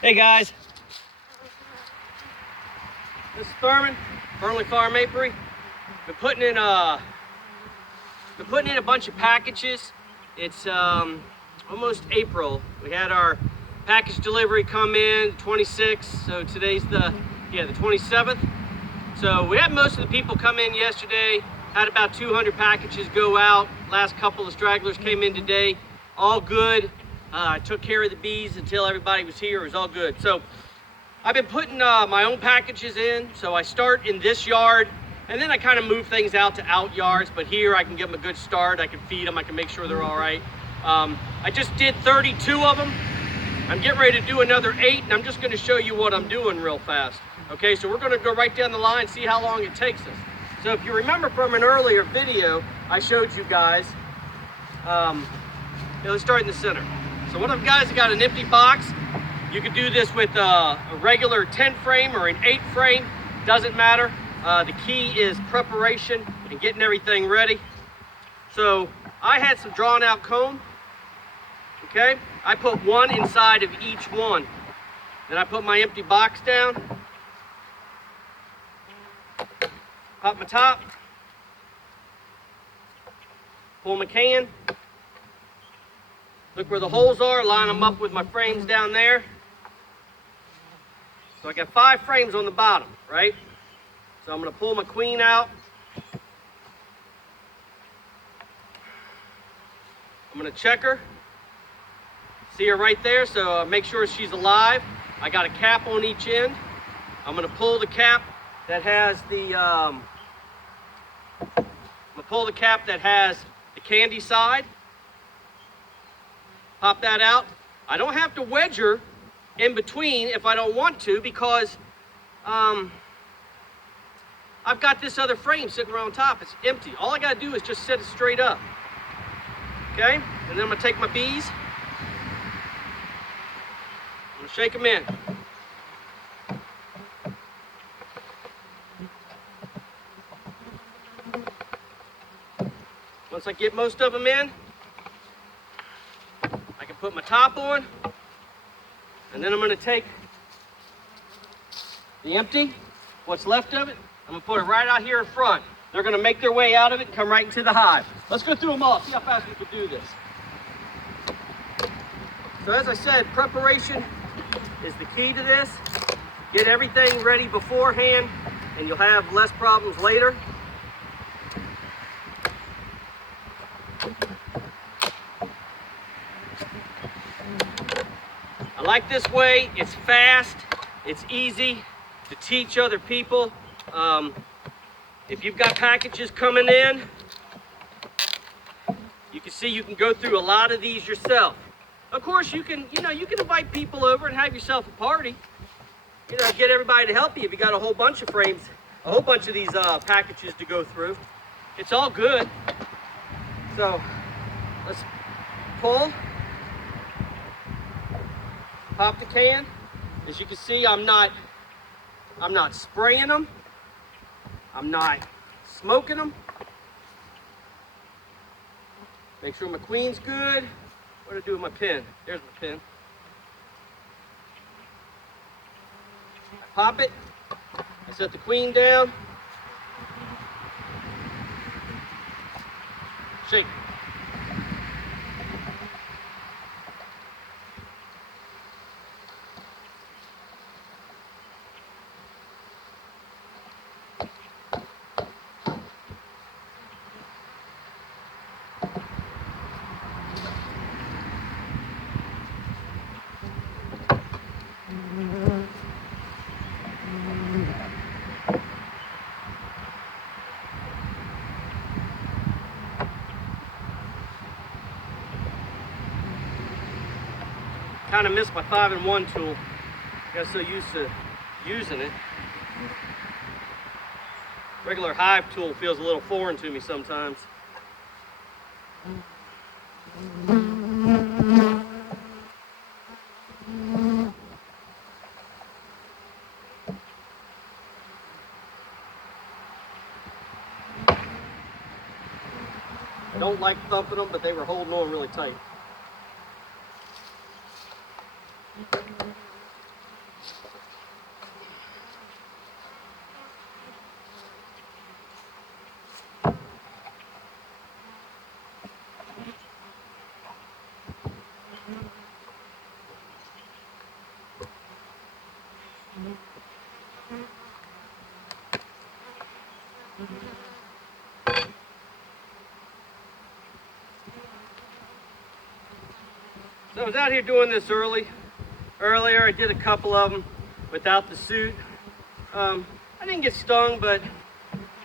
Hey guys, this is Thurman, Burnley Farm Apiary. Been putting in a bunch of packages. It's almost April. We had our package delivery come in 26th, so today's the 27th. So we had most of the people come in yesterday. Had about 200 packages go out. Last couple of stragglers came in today. All good. I took care of the bees until everybody was here. It was all good. So I've been putting my own packages in. So I start in this yard, and then I kind of move things out to out yards. But here I can give them a good start. I can feed them. I can make sure they're all right. I just did 32 of them. I'm getting ready to do another 8, and I'm just going to show you what I'm doing real fast. Okay, so we're going to go right down the line, see how long it takes us. So if you remember from an earlier video, I showed you guys, let's start in the center. So what I've got is I got an empty box. You could do this with a regular 10 frame or an 8 frame, doesn't matter. The key is preparation and getting everything ready. So I had some drawn out comb, okay? I put one inside of each one. Then I put my empty box down, pop my top, pull my can, look where the holes are, line them up with my frames down there. So I got 5 frames on the bottom, right? So I'm gonna pull my queen out. I'm gonna check her. See her right there, so make sure she's alive. I got a cap on each end. I'm gonna pull the cap that has the, candy side. Pop that out. I don't have to wedge her in between if I don't want to, because I've got this other frame sitting around top. It's empty. All I gotta do is just set it straight up. Okay? And then I'm gonna take my bees. I'm gonna shake them in. Once I get most of them in, I can put my top on, and then I'm gonna take the empty, what's left of it, I'm gonna put it right out here in front. They're gonna make their way out of it and come right into the hive. Let's go through them all, see how fast we can do this. So as I said, preparation is the key to this. Get everything ready beforehand, and you'll have less problems later. I like this way. It's fast, it's easy to teach other people. If you've got packages coming in, you can see you can go through a lot of these yourself. Of course, you can invite people over and have yourself a party. Get everybody to help you if you got a whole bunch of frames, a whole bunch of these packages to go through. It's all good. So let's pull, pop the can. As you can see, I'm not spraying them. I'm not smoking them. Make sure my queen's good. What do I do with my pin? There's my pin. I pop it. I set the queen down. Shake. Kind of missed my 5-in-1 tool. Got so used to using it. Regular hive tool feels a little foreign to me sometimes. I don't like thumping them, but they were holding on really tight. So I was out here doing this earlier. I did a couple of them without the suit. I didn't get stung, but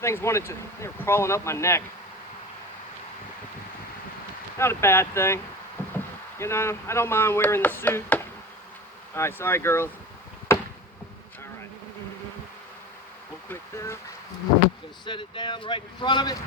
things they were crawling up my neck. Not a bad thing. You know, I don't mind wearing the suit. All right, sorry girls. All right. One quick there. Gonna set it down right in front of it.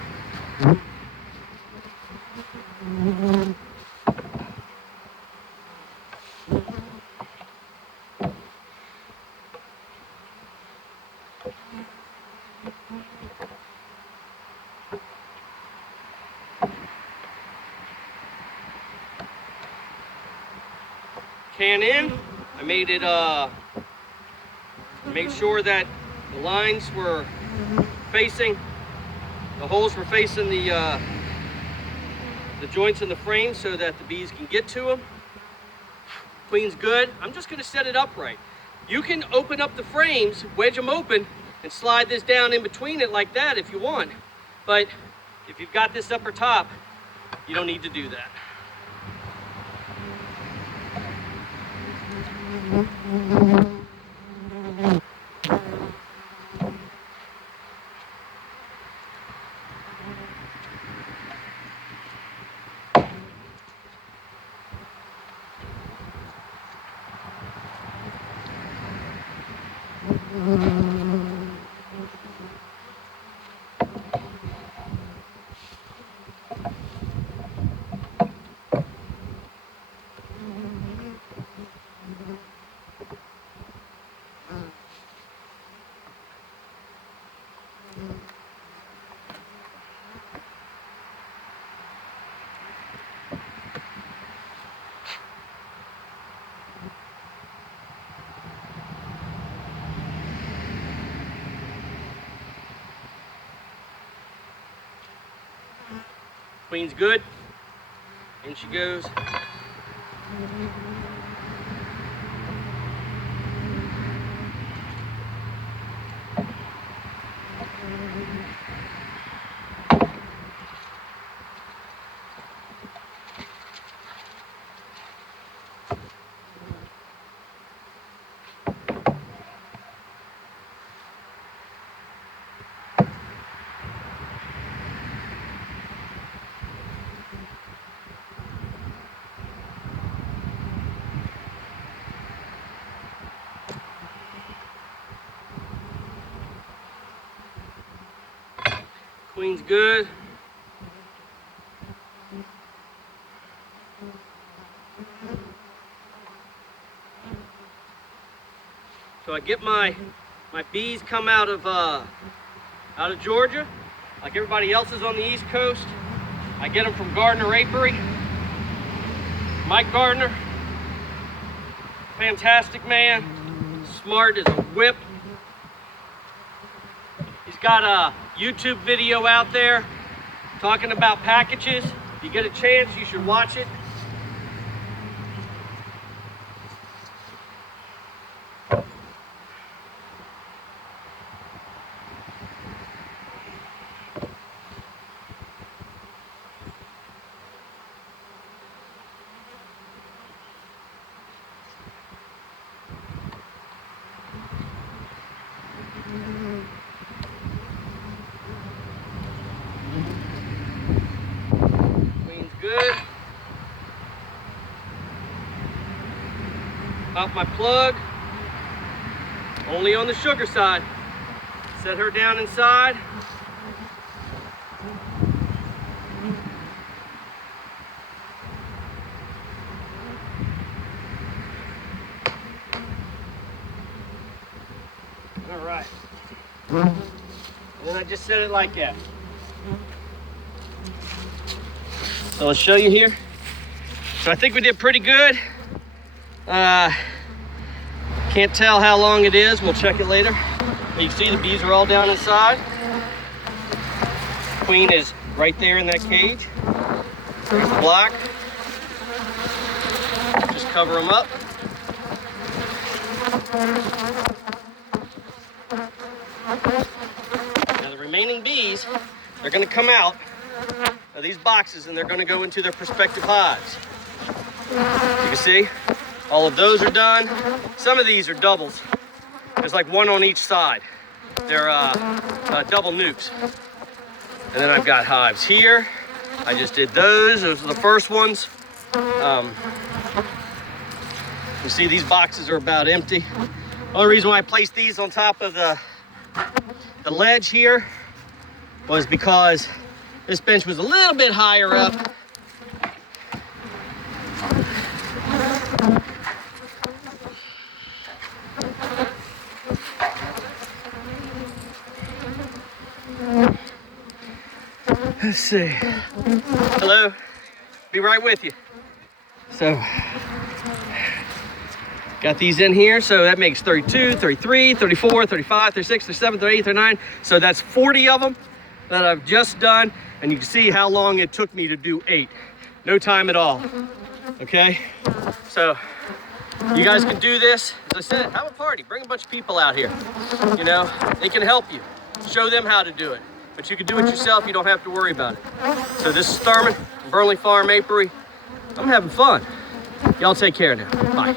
Can in. I made it made sure that the lines were facing, the holes were facing the joints in the frame so that the bees can get to them. Queen's good. I'm just going to set it upright. You can open up the frames, wedge them open, and slide this down in between it like that if you want. But if you've got this upper top, you don't need to do that. Queen's good. In she goes. Queen's good. So I get my bees come out of Georgia, like everybody else is on the East Coast. I get them from Gardner Apiary. Mike Gardner, fantastic man, smart as a whip. He's got a YouTube video out there talking about packages. If you get a chance, you should watch it. Good. Pop my plug. Only on the sugar side. Set her down inside. All right. And then I just set it like that. So I'll show you here. So I think we did pretty good. Can't tell how long it is. We'll check it later. But you can see the bees are all down inside. Queen is right there in that cage. There's the block. Just cover them up. Now the remaining bees these, they're gonna come out of these boxes and they're gonna go into their respective hives. You can see, all of those are done. Some of these are doubles. There's like one on each side. They're double nukes. And then I've got hives here. I just did those. Those are the first ones. You see these boxes are about empty. Only reason why I placed these on top of the ledge here was because this bench was a little bit higher up. Let's see. Hello, be right with you. So, got these in here, so that makes 32, 33, 34, 35, 36, 37, 38, 39. So that's 40 of them that I've just done, and you can see how long it took me to do 8. No time at all, okay? So, you guys can do this. As I said, have a party, bring a bunch of people out here. You know, they can help you. Show them how to do it. But you can do it yourself, you don't have to worry about it. So this is Thurman, Burnley Farm Apiary. I'm having fun. Y'all take care now. Bye.